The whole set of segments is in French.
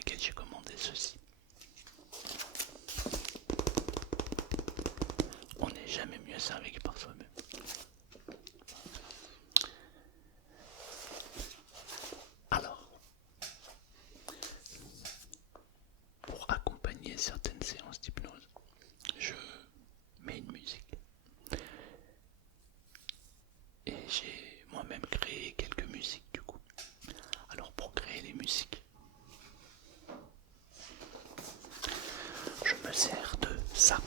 laquelle j'ai commandé ceci. On n'est jamais mieux servi que par soi-même. Alors, pour accompagner certaines séances d'hypnose, je mets une musique. Et j'ai moi-même créé quelques musiques du coup. Alors pour créer les musiques, je me sers de ça.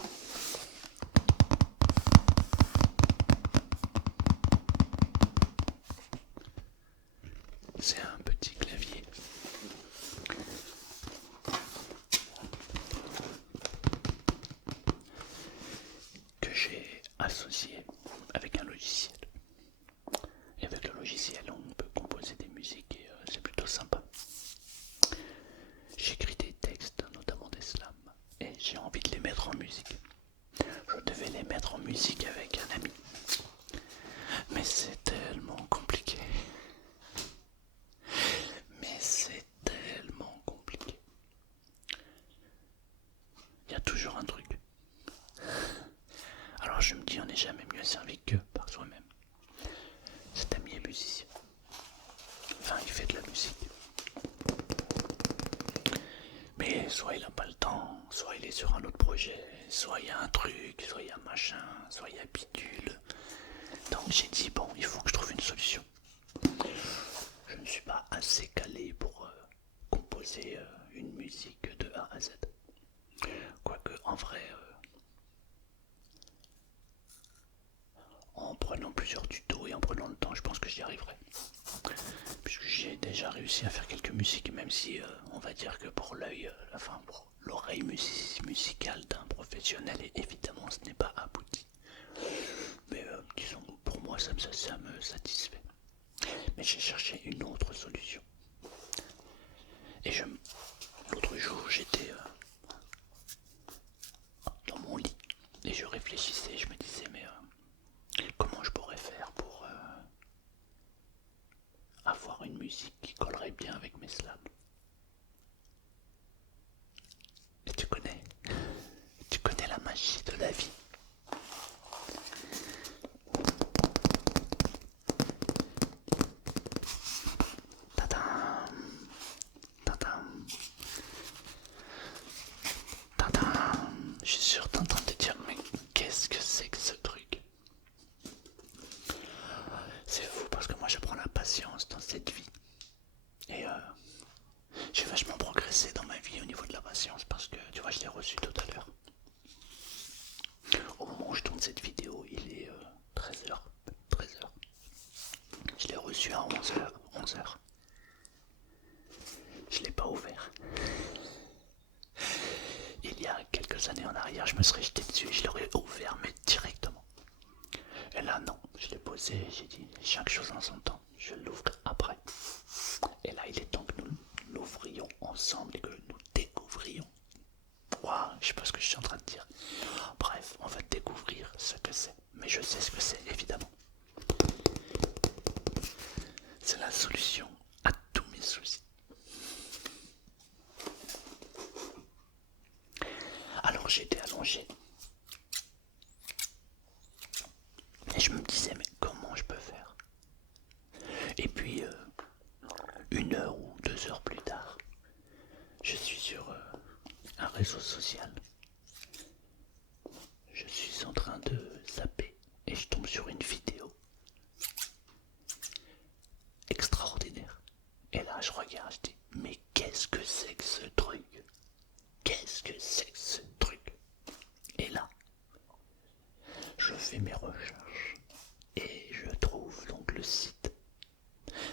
C'est un petit clavier que j'ai associé avec un logiciel. Et avec le logiciel, on peut composer des musiques et c'est plutôt sympa. J'écris des textes, notamment des slams, et j'ai envie de les mettre en musique. Je devais les mettre en musique avec un ami, mais c'est tellement compliqué. Mais c'est tellement compliqué. Il y a toujours un truc. Alors je me dis, on n'est jamais mieux servi que par soi-même. Cet ami est musicien. Enfin, il fait de la musique. Mais soit il n'a pas le temps, soit il est sur un autre projet, soit il y a un truc, soit il y a un machin, soit il y a bidule. Donc j'ai dit, bon, il faut que je trouve une solution. Je ne suis pas assez calé pour composer une musique de A à Z. Quoique, en vrai, en prenant plusieurs tutos et en prenant le temps, je pense que j'y arriverai. Puisque j'ai déjà réussi à faire quelques musiques, même si on va dire que pour l'œil, enfin pour l'oreille musicale d'un professionnel, et évidemment ce n'est pas abouti. Mais disons, pour moi ça me satisfait. Mais j'ai cherché une autre solution. Et l'autre jour j'étais dans mon lit et je réfléchissais, je me disais mais comment je pourrais faire pour avoir une musique qui collerait bien avec mes slams. Et tu connais la magie de la vie. Tadam, tadam, tadam. Je suis sûr que t'entends te dire mais qu'est-ce que c'est que ce truc? C'est fou parce que moi j'apprends la patience dans cette vie. Et j'ai vachement progressé dans ma vie au niveau de la patience parce que tu vois je l'ai reçu tout à l'heure. Au moment où je tourne cette vidéo il est 13h. 13h. Je l'ai reçu à 11h. Je l'ai pas ouvert. Il y a quelques années en arrière je me serais jeté dessus et je l'aurais ouvert mais directement. Et là non, je l'ai posé, j'ai dit chaque chose en son temps, je l'ouvre après. Et là il est temps que nous l'ouvrions ensemble et que nous découvrions. Waouh, je sais pas ce que je suis en train de dire. Bref, on va découvrir ce que c'est. Mais je sais ce que c'est évidemment. C'est la solution à tous mes soucis. Alors j'étais allongé et je me disais mais comment je peux faire? Et puis 1 heure ou 2 heures plus tard, je suis sur un réseau social. Je suis en train de zapper et je tombe sur une vidéo extraordinaire. Et là je regarde, je dis mais qu'est-ce que c'est que ce truc? Qu'est-ce que c'est que ce truc? Et là, je fais mes recherches et je trouve donc le site.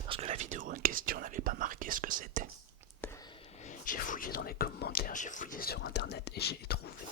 Parce que la vidéo en question n'avait pas marqué ce que c'était. J'ai fouillé dans les commentaires, j'ai fouillé sur internet et j'ai trouvé.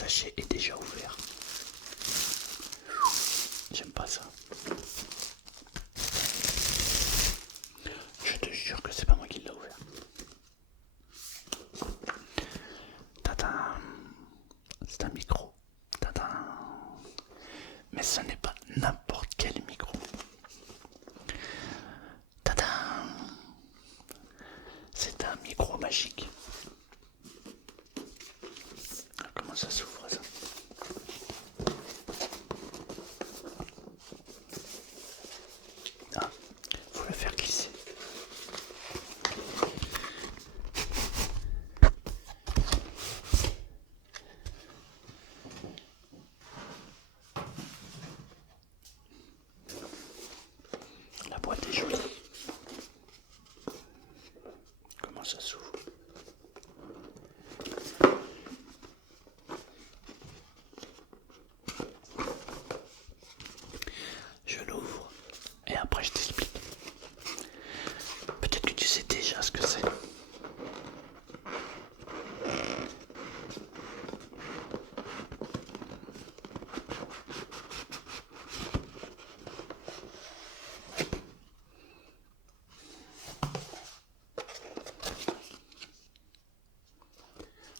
sachet est déjà ouvert. J'aime pas ça. Je te jure que c'est pas moi qui l'ai ouvert. Tadam. C'est un micro. Tadam. Mais ce n'est pas n'importe quel micro. Tadam. C'est un micro magique. Comment ça s'ouvre ça? Ah, faut le faire glisser. La boîte est jolie. Comment ça s'ouvre? Je l'ouvre et après je t'explique. Peut-être que tu sais déjà ce que c'est.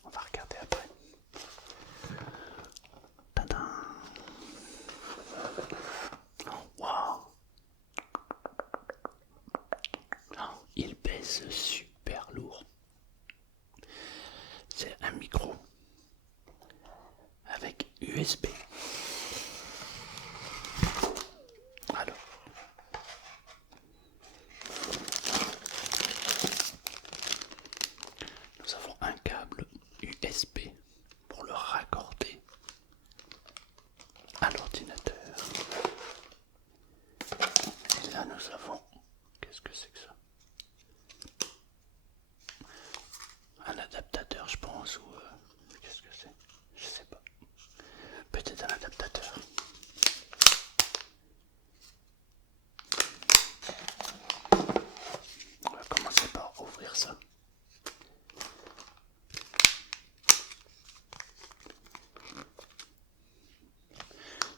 On va regarder après. Tadam. Waouh. Il pèse super lourd. C'est un micro avec USB. Alors, nous avons un câble USB pour le raccorder à l'ordinateur. Et là nous avons, qu'est-ce que c'est que ça? Un adaptateur je pense ou qu'est-ce que c'est? Je sais pas. Peut-être un adaptateur. On va commencer par ouvrir ça.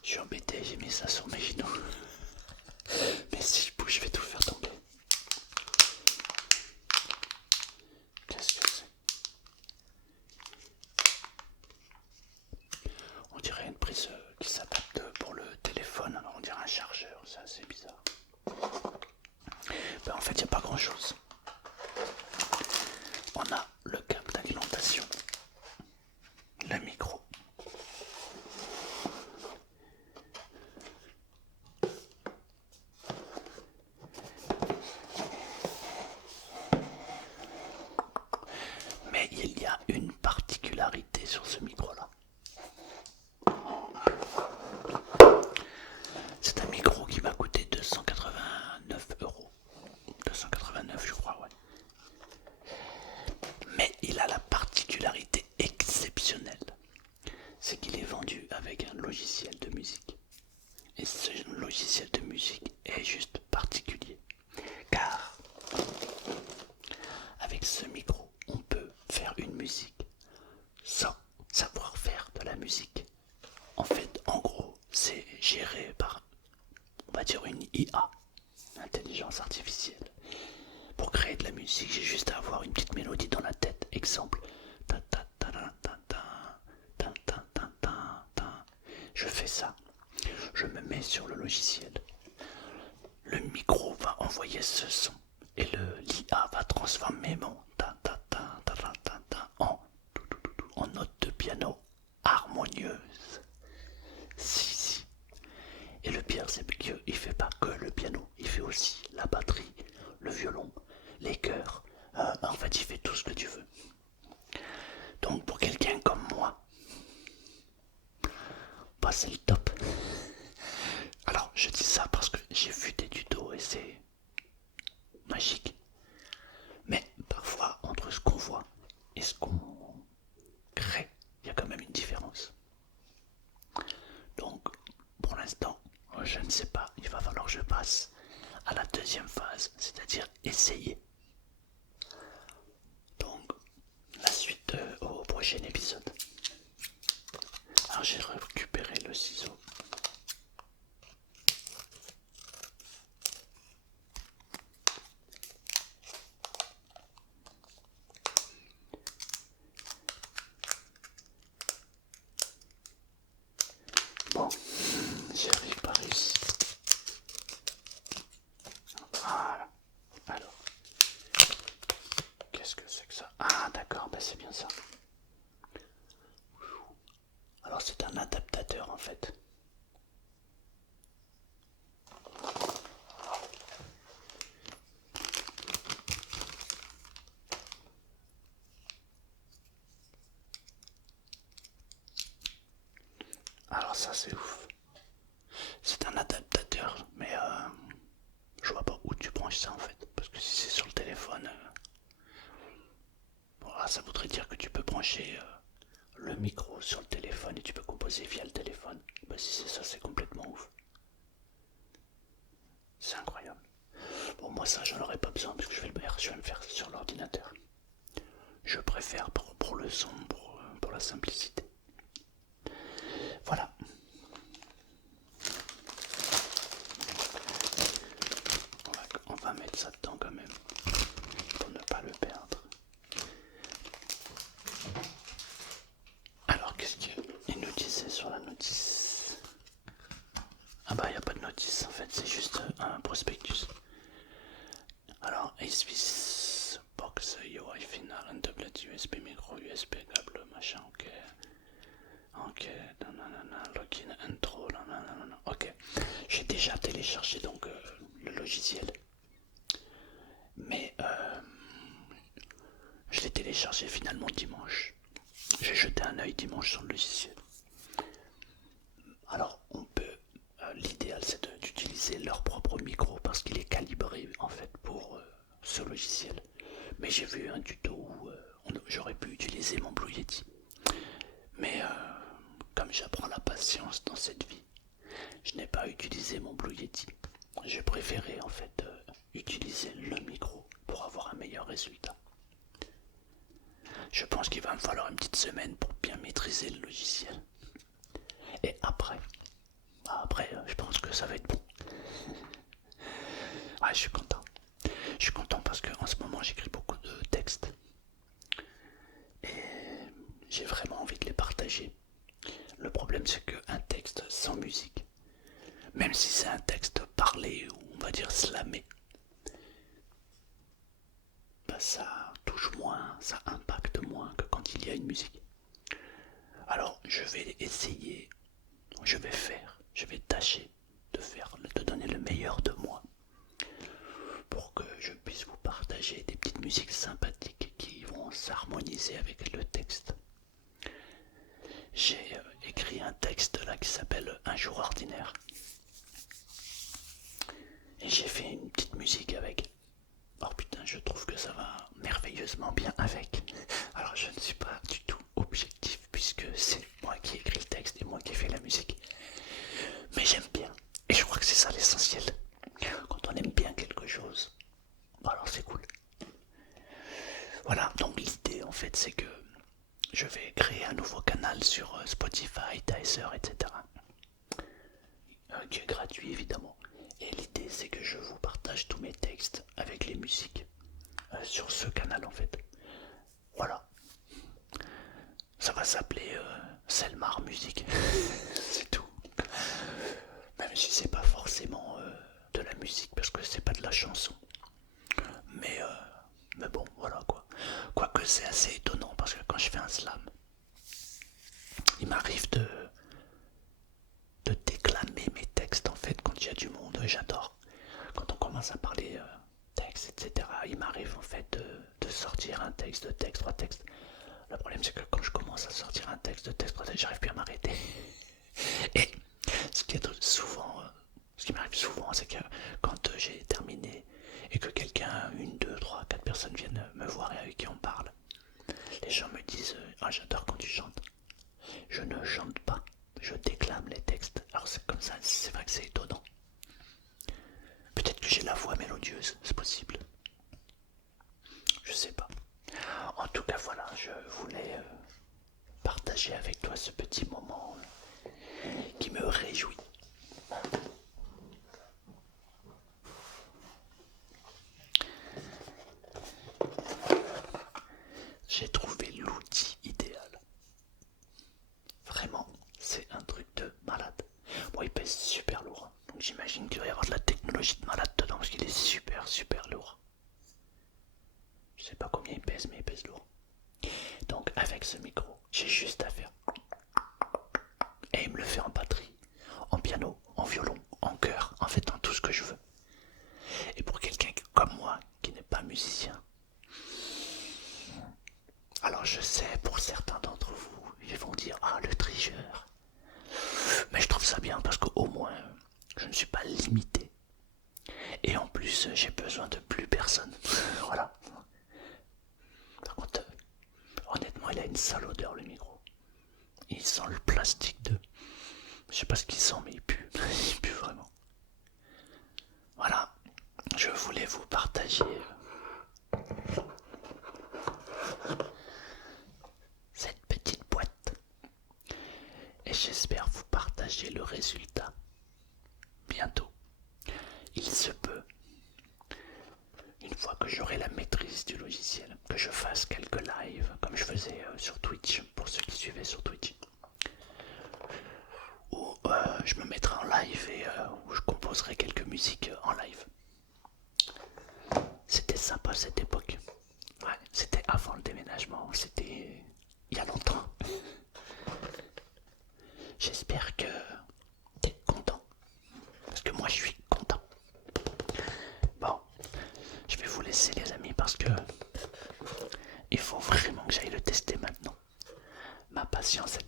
Je suis embêté, j'ai mis ça sur mes genoux. Mais si je bouge, je vais tout faire tomber. Qu'est-ce que c'est? On dirait une prise qui s'adapte pour le téléphone, alors on dirait un chargeur, c'est assez bizarre. Ben en fait, il n'y a pas grand-chose. On a le câble d'alimentation, le micro. Mais il y a une particularité sur ce micro-là. C'est un micro qui m'a coûté 289 €. 289 je crois, ouais. Mais il a la particularité exceptionnelle. C'est qu'il est vendu avec un logiciel de musique. Et ce logiciel de musique est juste particulier. Car avec ce micro, on peut faire une musique sans savoir faire de la musique. En fait, en gros, c'est géré par, on va dire, une IA, intelligence artificielle. Pour créer de la musique, j'ai juste à avoir une petite mélodie dans la tête. Exemple. Je fais ça. Je me mets sur le logiciel. Le micro va envoyer ce son. Et l'IA va transformer mon en note de piano harmonieuse. Si. Et le pire, c'est qu'il fait pas que le piano, il fait aussi la batterie, le violon, les chœurs. En fait, il fait tout ce que tu veux. Donc, pour quelqu'un comme moi, bah, c'est le top. Alors, je dis ça parce que j'ai vu des tutos et c'est magique. Mais parfois, entre ce qu'on voit et ce qu'on crée, il y a quand même une différence. Donc, pour l'instant, je ne sais pas. Il va falloir que je passe à la deuxième phase, c'est-à-dire essayer. Donc, la suite au prochain épisode. le ciseau. Bon, j'y arrive pas réussi. Voilà. Alors, qu'est-ce que c'est que ça? Ah d'accord, bah c'est bien ça. Alors c'est un adaptateur en fait. Alors ça c'est ouf. C'est un adaptateur, mais je vois pas où tu branches ça en fait. Parce que si c'est sur le téléphone, voilà, ça voudrait dire que tu peux brancher le micro sur le téléphone et tu peux composer via le téléphone. Bah si c'est ça, c'est complètement ouf. C'est incroyable. Bon moi ça j'en aurais pas besoin parce que je vais me faire sur l'ordinateur. Je préfère pour le son, pour la simplicité. Voilà. On va mettre ça dedans quand même pour ne pas le perdre. Alors qu'est-ce qu'il nous disait sur la notice? Ah bah il n'y a pas de notice en fait, c'est juste un prospectus. Alors Ace box UI final, un tablette USB, micro USB, câble, machin, ok. Ok, nanana, login, intro, nanana, ok. J'ai déjà téléchargé donc le logiciel. Mais je l'ai téléchargé finalement dimanche. J'ai jeté un œil dimanche sur le logiciel. Alors on peut, l'idéal c'est d'utiliser leur propre micro parce qu'il est calibré en fait pour ce logiciel. Mais j'ai vu un tuto où j'aurais pu utiliser mon Blue Yeti. Mais comme j'apprends la patience dans cette vie, je n'ai pas utilisé mon Blue Yeti. J'ai préféré en fait utiliser le micro pour avoir un meilleur résultat. Je pense qu'il va me falloir une petite semaine pour bien maîtriser le logiciel. Et après, je pense que ça va être bon. Ouais, je suis content. Je suis content parce qu'en ce moment j'écris beaucoup de textes. Et j'ai vraiment envie de les partager. Le problème c'est qu'un texte sans musique, même si c'est un texte parlé ou on va dire slamé, bah ça touche moins, ça impacte moins que quand il y a une musique. Alors je vais essayer, je vais tâcher de donner le meilleur de moi pour que je puisse vous partager des petites musiques sympathiques qui vont s'harmoniser avec le texte. J'ai écrit un texte là qui s'appelle Un jour ordinaire. Et j'ai fait une petite musique avec. Oh putain, je trouve que ça va merveilleusement bien avec. Alors je ne suis pas du tout objectif puisque c'est moi qui ai écrit le texte et moi qui ai fait la musique. Mais j'aime bien. Et je crois que c'est ça l'essentiel. Quand on aime bien quelque chose, alors c'est cool. Voilà, donc l'idée en fait c'est que je vais créer un nouveau canal sur Spotify, Deezer, etc. Qui est gratuit évidemment. Et l'idée c'est que je vous partage tous mes textes avec les musiques sur ce canal en fait. Voilà. Ça va s'appeler Selmar Musique. C'est tout. Même si c'est pas forcément de la musique parce que c'est pas de la chanson. Mais, euh, mais bon, voilà quoi. Quoique c'est assez étonnant parce que quand je fais un slam, il m'arrive de déclamer mes textes en fait quand il y a du monde. J'adore. Quand on commence à parler texte, etc., il m'arrive en fait de sortir un texte, deux textes, trois textes. Le problème c'est que quand je commence à sortir un texte, deux textes, trois textes, j'arrive plus à m'arrêter. Et ce qui m'arrive souvent, c'est que quand j'ai terminé et que quelqu'un, une, deux, trois, quatre personnes viennent me voir et avec qui on parle, les gens me disent ah j'adore quand tu chantes. Je ne chante pas, je déclame les textes. Alors c'est comme ça, c'est vrai que c'est étonnant. Peut-être que j'ai la voix mélodieuse, c'est possible. Je sais pas. En tout cas voilà, je voulais partager avec toi ce petit moment qui technologie de malade dedans parce qu'il est super super lourd. Je sais pas combien il pèse, mais il pèse lourd. Donc avec ce micro, j'ai juste à faire. Et il me le fait en batterie, en piano, en violon, en chœur, en fait dans tout ce que je veux. Et pour quelqu'un comme moi, qui n'est pas musicien, alors je sais, pour certains d'entre vous, ils vont dire « Ah, le tricheur !» Mais je trouve ça bien parce qu'au moins, je ne suis pas limité. Et en plus, j'ai besoin de plus personne. Voilà. Par contre, honnêtement, il a une sale odeur le micro. Il sent le plastique de... Je sais pas ce qu'il sent, mais il pue. Il pue vraiment. Voilà. Je voulais vous partager cette petite boîte. Et j'espère vous partager le résultat bientôt. Il se peut, une fois que j'aurai la maîtrise du logiciel, que je fasse quelques lives comme je faisais sur Twitch, pour ceux qui suivaient sur Twitch. Où je me mettrai en live et où je composerai quelques musiques en live. C'était sympa cette époque. Ouais, c'était avant le déménagement, c'était il y a longtemps. J'espère que t'es content. Parce que moi je suis content. Bon, je vais vous laisser les amis parce que il faut vraiment que j'aille le tester maintenant. Ma patience a